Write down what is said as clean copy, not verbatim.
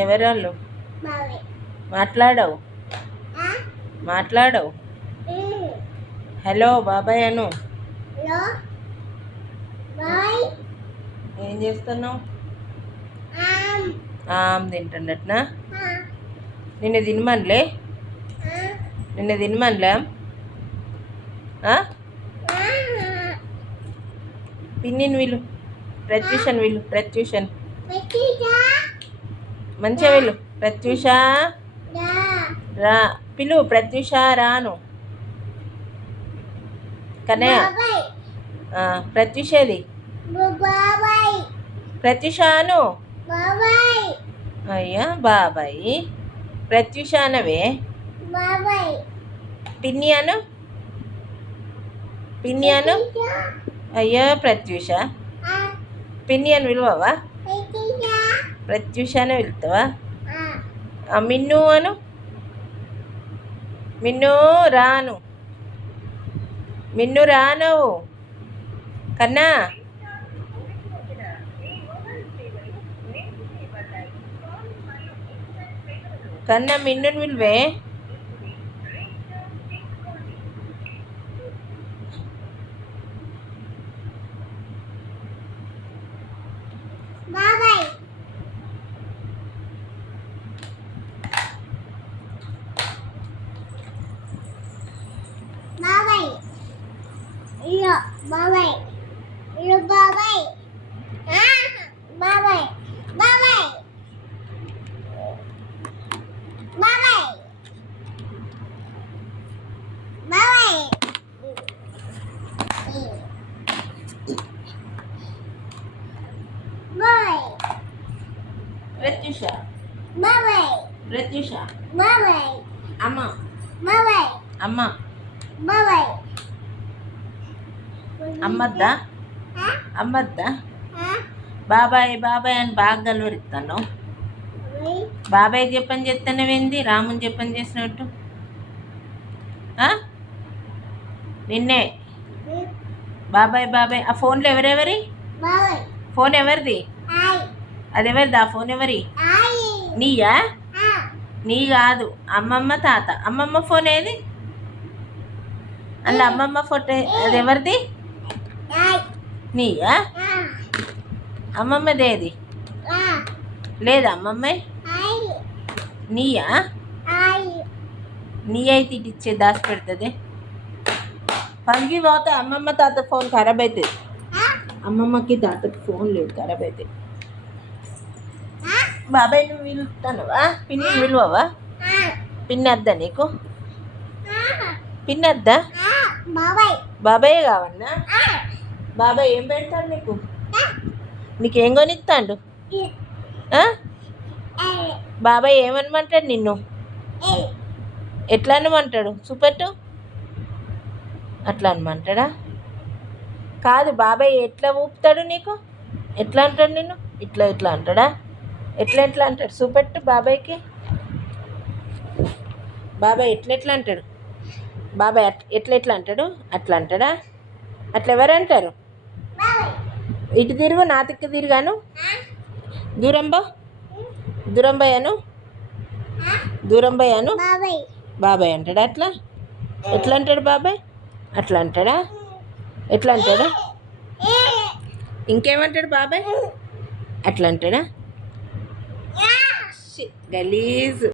ఎవరోళ్ళు మాట్లాడవు మాట్లాడవు హలో బాబాయ్ అను ఏం చేస్తున్నావు తింటుండట్నా నిన్ను తినమనిలే పిన్నిని వీళ్ళు ప్రత్యూషన్ మంచిగా వెళ్ళు ప్రత్యూష రా పిలు ప్రత్యూష రాను కన్నయ్య ప్రత్యూషేది ప్రత్యూష అను అయ్యా బాబాయ్ ప్రత్యూష అనవే పిన్ని అను అయ్యా ప్రత్యూష పిన్ని అని విలువవా ప్రత్యూష అని వెళ్తావా మిన్ను అను మిన్ను రాను కన్నా మిన్నుని విలువే ప్రత్యూష అమ్మ అమ్మద్దా బాబాయ్ అని బాగా గలవరిస్తాను బాబాయ్ చెప్పని చెప్తానవేంది రాముని చెప్పని చేసినట్టు నిన్నే బాబాయ్ ఆ ఫోన్లో ఎవరెవరి ఫోన్ ఎవరిది అది ఎవరిది ఆ ఫోన్ ఎవరి నీయా నీ కాదు అమ్మమ్మ తాత అమ్మమ్మ ఫోన్ ఏది అలా అమ్మమ్మ ఫోటో అది ఎవరిది నీయా అమ్మమ్మదేది లేదా అమ్మమ్మ నీయా నీ అయితే ఇటు ఇచ్చే దాచి పెడుతుంది పలికి పోతే అమ్మమ్మ తాత ఫోన్ ఖరాబ్ అవుతుంది అమ్మమ్మకి తాతకి ఫోన్ లేదు ఖరాబ్ అవుతుంది బాబాయ్ నువ్వు పిలుస్తానువా పిన్ని విలువవా పిన్ని వద్దా నీకు పిన్ని వద్దా బాబాయ్ కావన్నా బాబాయ్ ఏం పెడతాడు నీకేం కొనిస్తాడు బాబాయ్ ఏమనమంటాడు నిన్ను ఎట్లా అనమంటాడు చూపెట్టు అట్లా అనమంటాడా కాదు బాబాయ్ ఎట్లా ఊపుతాడు నీకు ఎట్లా అంటాడు నిన్ను ఇట్లా అంటాడా ఎట్లా అంటాడు చూపెట్టు బాబాయ్కి బాబాయ్ ఎట్లా అంటాడు బాబాయ్ ఎట్లా అంటాడు అట్లా అంటాడా అట్లా ఎవరు అంటారు ఇటు తిరుగు నా తిక్కు తిరిగాను దూరంబాయ్ అను బాబాయ్ అంటాడా ఎట్లా అంటాడు బాబాయ్ అట్లా అంటాడా ఎట్లా అంటాడు ఇంకేమంటాడు బాబాయ్ అట్లా అంటాడా గలీజ్